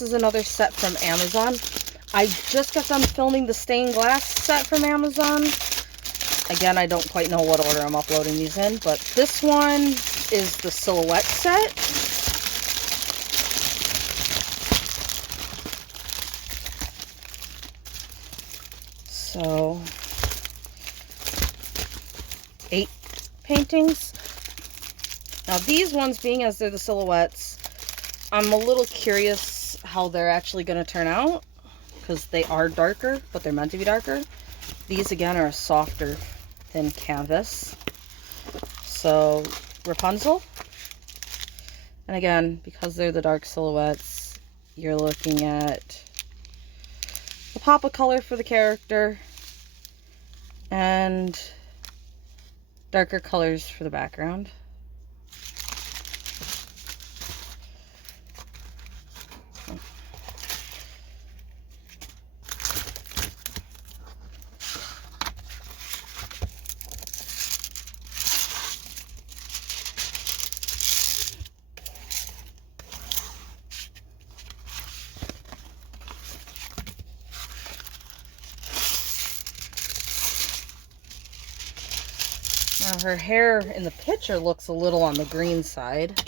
this is another set from Amazon. I just got done filming the stained glass set from Amazon. Again, I don't quite know what order I'm uploading these in, but this one is the silhouette set. So, 8 paintings. Now these ones, being as they're the silhouettes, I'm a little curious how they're actually going to turn out, because they are darker, but they're meant to be darker. These again are a softer thin canvas. So Rapunzel, and again, because they're the dark silhouettes, you're looking at a pop of color for the character and darker colors for the background. Now her hair in the picture looks a little on the green side.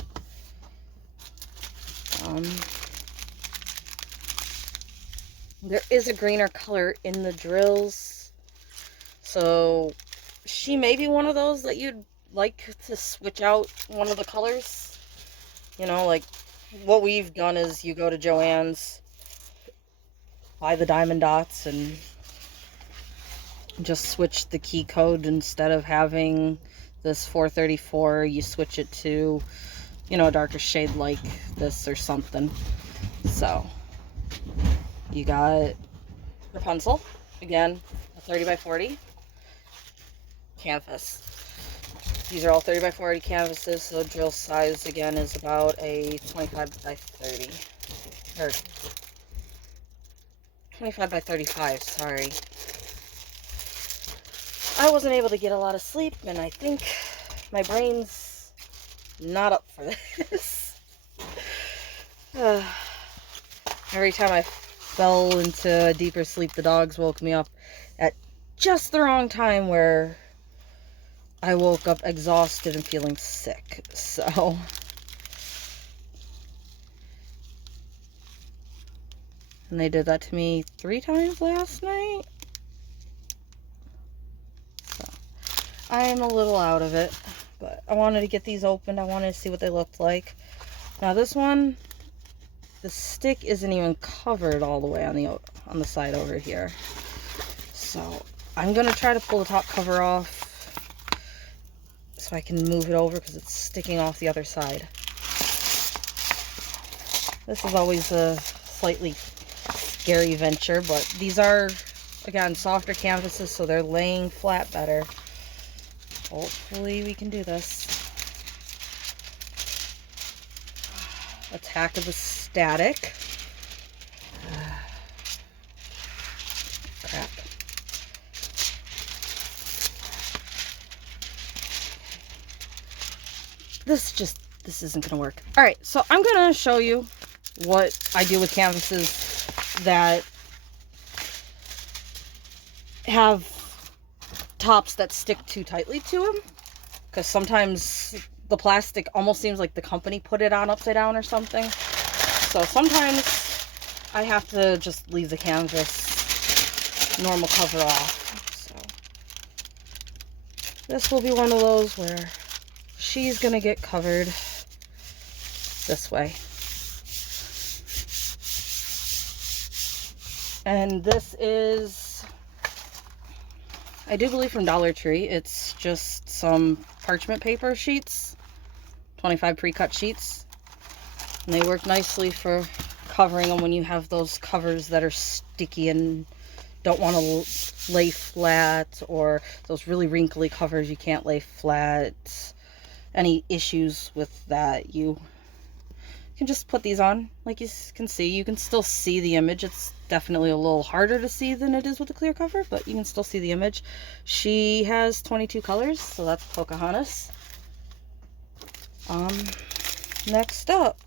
There is a greener color in the drills. So she may be one of those that you'd like to switch out one of the colors. You know, like what we've done is you go to Joann's, buy the diamond dots, and just switch the key code. Instead of having this 434, you switch it to, you know, a darker shade like this or something. So you got Rapunzel, again, a 30 by 40 canvas. These are all 30 by 40 canvases, so drill size again is about a 25 by 30, or 25 by 35, sorry. I wasn't able to get a lot of sleep, and I think my brain's not up for this. Every time I fell into a deeper sleep, the dogs woke me up at just the wrong time, where I woke up exhausted and feeling sick. So and they did that to me 3 times last night. So I am a little out of it, but I wanted to get these opened. I wanted to see what they looked like. Now this one, the stick isn't even covered all the way on the side over here. So I'm gonna try to pull the top cover off so I can move it over, because it's sticking off the other side. This is always a slightly scary venture, but these are, again, softer canvases, so they're laying flat better. Hopefully we can do this. Attack of the Static. Crap. This isn't gonna work. Alright, so I'm gonna show you what I do with canvases that have tops that stick too tightly to them, because sometimes the plastic almost seems like the company put it on upside down or something. So sometimes I have to just leave the canvas normal cover off. So this will be one of those where she's gonna get covered this way. And this is, I do believe, from Dollar Tree. It's just some parchment paper sheets, 25 pre-cut sheets. And they work nicely for covering them when you have those covers that are sticky and don't want to lay flat, or those really wrinkly covers you can't lay flat. Any issues with that, you can just put these on. Like you can see, you can still see the image. It's definitely a little harder to see than it is with a clear cover, but you can still see the image. She has 22 colors, so that's Pocahontas. Next up,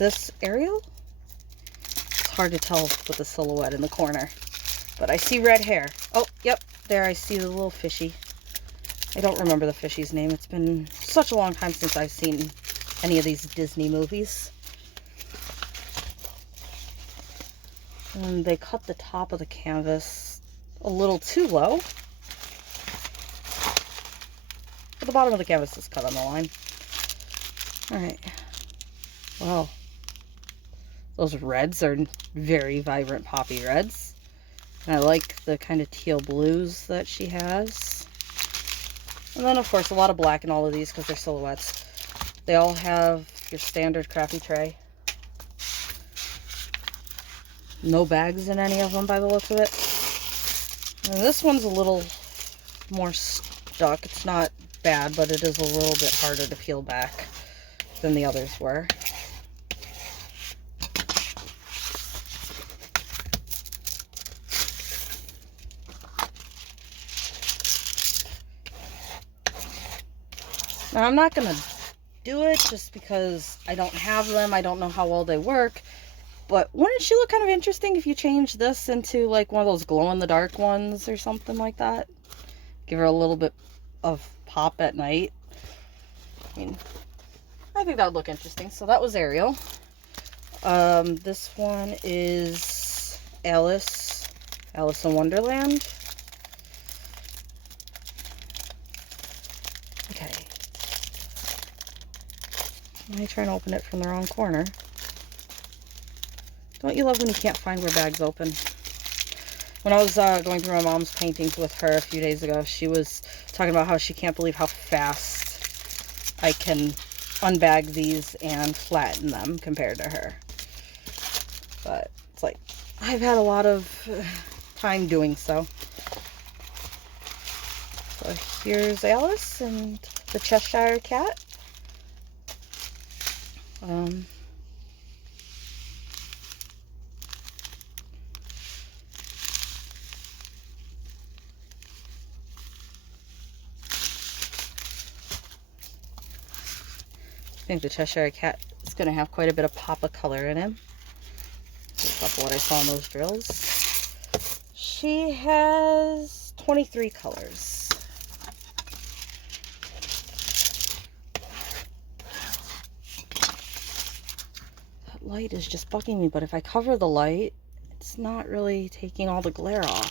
this Ariel? It's hard to tell with the silhouette in the corner. But I see red hair. Oh, yep. There I see the little fishy. I don't remember the fishy's name. It's been such a long time since I've seen any of these Disney movies. And they cut the top of the canvas a little too low. But the bottom of the canvas is cut on the line. Alright. Wow. Those reds are very vibrant poppy reds. And I like the kind of teal blues that she has. And then, of course, a lot of black in all of these because they're silhouettes. They all have your standard crafty tray. No bags in any of them by the looks of it. And this one's a little more stuck. It's not bad, but it is a little bit harder to peel back than the others were. Now, I'm not going to do it just because I don't have them. I don't know how well they work. But wouldn't she look kind of interesting if you change this into like one of those glow-in-the-dark ones or something like that? Give her a little bit of pop at night. I mean, I think that would look interesting. So that was Ariel. This one is Alice in Wonderland. Okay. Let me try and open it from the wrong corner. Don't you love when you can't find where bags open? When I was going through my mom's paintings with her a few days ago, she was talking about how she can't believe how fast I can unbag these and flatten them compared to her. But it's like, I've had a lot of time doing so. So here's Alice and the Cheshire Cat. I think the Cheshire Cat is going to have quite a bit of pop of color in him. Based off of what I saw in those drills. She has 23 colors. That light is just bugging me, but if I cover the light, it's not really taking all the glare off.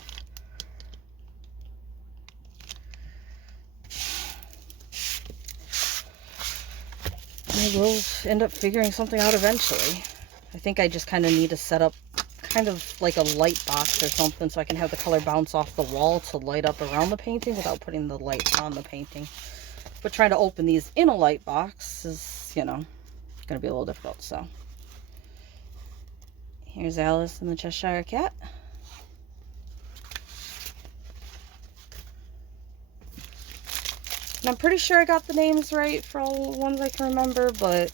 I will end up figuring something out eventually. I think I just kind of need to set up kind of like a light box or something so I can have the color bounce off the wall to light up around the painting without putting the light on the painting. But trying to open these in a light box is, you know, going to be a little difficult. So here's Alice and the Cheshire Cat. And I'm pretty sure I got the names right for all the ones I can remember, but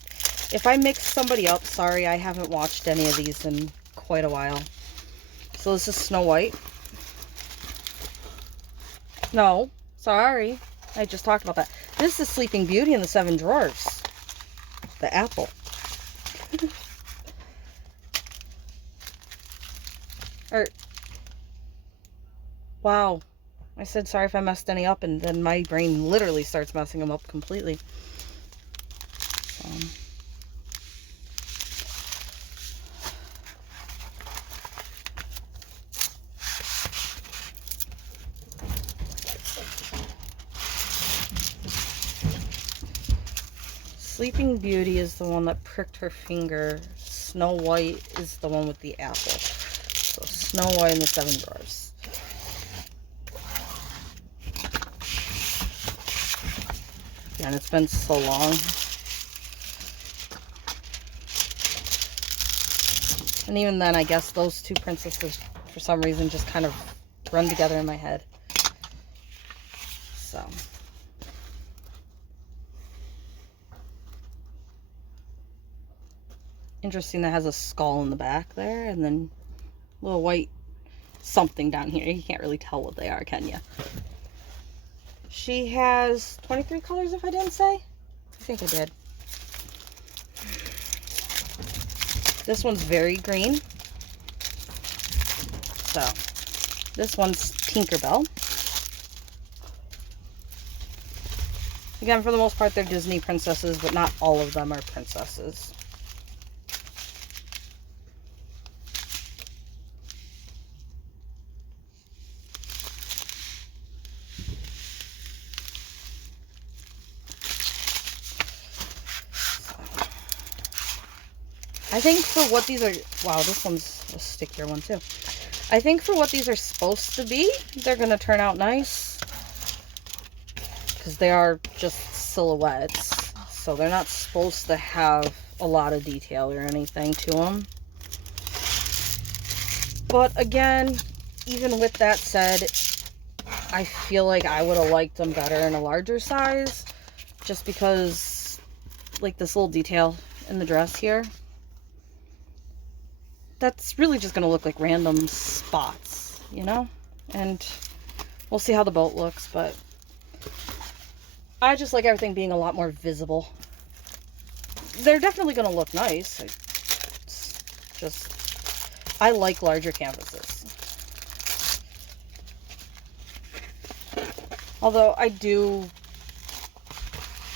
if I mix somebody up, sorry, I haven't watched any of these in quite a while. So this is Snow White. No, sorry. I just talked about that. This is Sleeping Beauty in the Seven Dwarfs. The apple. Wow. I said sorry if I messed any up, and then my brain literally starts messing them up completely. Sleeping Beauty is the one that pricked her finger. Snow White is the one with the apple. So Snow White and the Seven Dwarfs. Yeah, and it's been so long. And even then, I guess those two princesses, for some reason, just kind of run together in my head. So. Interesting, that has a skull in the back there, and then a little white something down here. You can't really tell what they are, can you? She has 23 colors, if I didn't say. I think I did. This one's very green. So, this one's Tinkerbell. Again, for the most part, they're Disney princesses, but not all of them are princesses. I think for what these are, wow, this one's a stickier one too. I think for what these are supposed to be, they're going to turn out nice. Because they are just silhouettes. So they're not supposed to have a lot of detail or anything to them. But again, even with that said, I feel like I would have liked them better in a larger size. Just because, like this little detail in the dress here, that's really just going to look like random spots, you know? And we'll see how the boat looks, but I just like everything being a lot more visible. They're definitely going to look nice. It's just, I like larger canvases. Although I do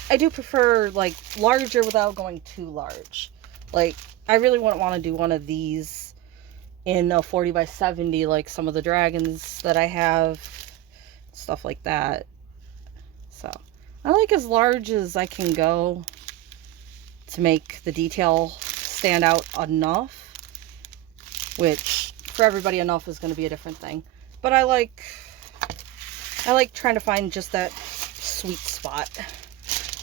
prefer like larger without going too large. Like, I really wouldn't want to do one of these in a 40 by 70 like some of the dragons that I have, stuff like that. So I like as large as I can go to make the detail stand out enough, which for everybody enough is going to be a different thing. But I like trying to find just that sweet spot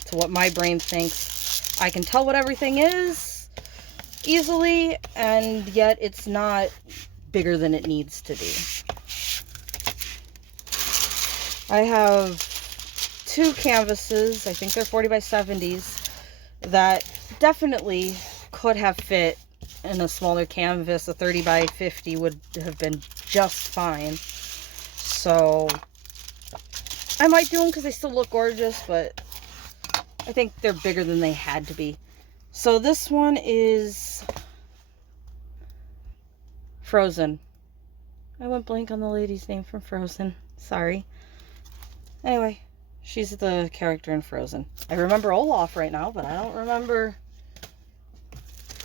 to what my brain thinks I can tell what everything is easily, and yet it's not bigger than it needs to be. I have two canvases, I think they're 40 by 70s, that definitely could have fit in a smaller canvas. A 30 by 50 would have been just fine. So I might do them because they still look gorgeous, but I think they're bigger than they had to be. So this one is Frozen. I went blank on the lady's name from Frozen. Sorry. Anyway, she's the character in Frozen. I remember Olaf right now, but I don't remember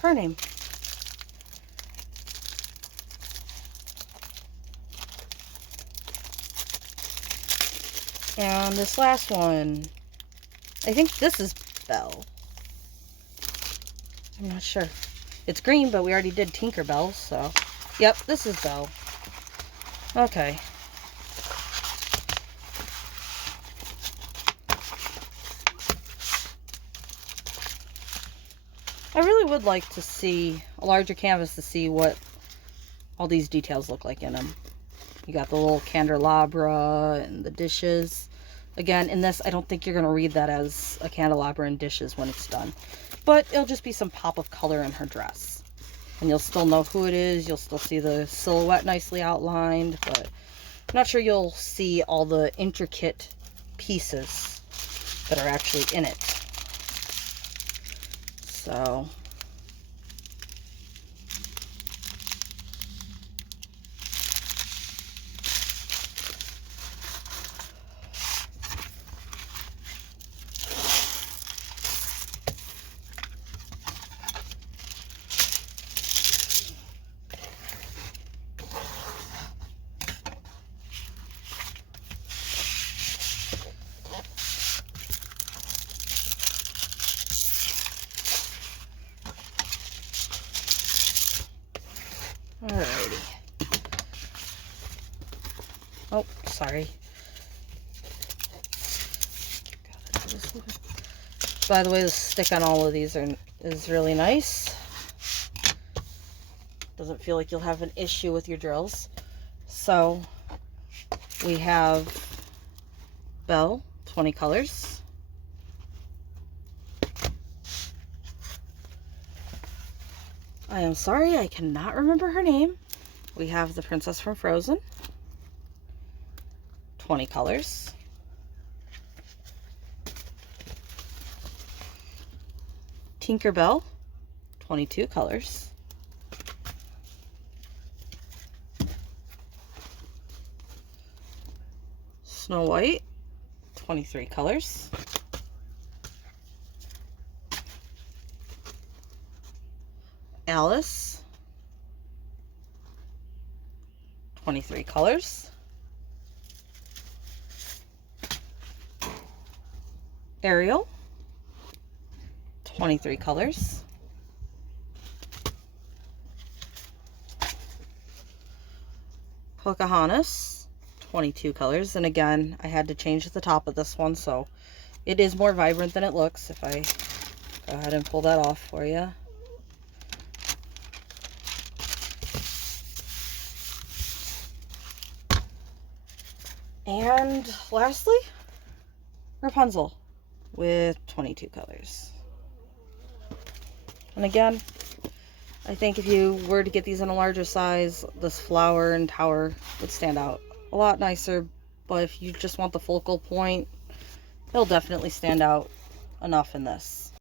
her name. And this last one, I think this is Belle. I'm not sure. It's green, but we already did Tinkerbell, so... Yep, this is Belle. Okay. I really would like to see a larger canvas to see what all these details look like in them. You got the little candelabra and the dishes. Again, in this, I don't think you're going to read that as a candelabra and dishes when it's done. But it'll just be some pop of color in her dress. And you'll still know who it is. You'll still see the silhouette nicely outlined. But I'm not sure you'll see all the intricate pieces that are actually in it. So... Alrighty. Oh, sorry. By the way, the stick on all of these is really nice. Doesn't feel like you'll have an issue with your drills. So, we have Belle, 20 colors. I am sorry, I cannot remember her name. We have the princess from Frozen, 20 colors. Tinkerbell, 22 colors. Snow White, 23 colors. Alice, 23 colors. Ariel, 23 colors. Pocahontas, 22 colors. And again, I had to change the top of this one, so it is more vibrant than it looks. If I go ahead and pull that off for you. And lastly, Rapunzel with 22 colors. And again, I think if you were to get these in a larger size, this flower and tower would stand out a lot nicer. But if you just want the focal point, it'll definitely stand out enough in this.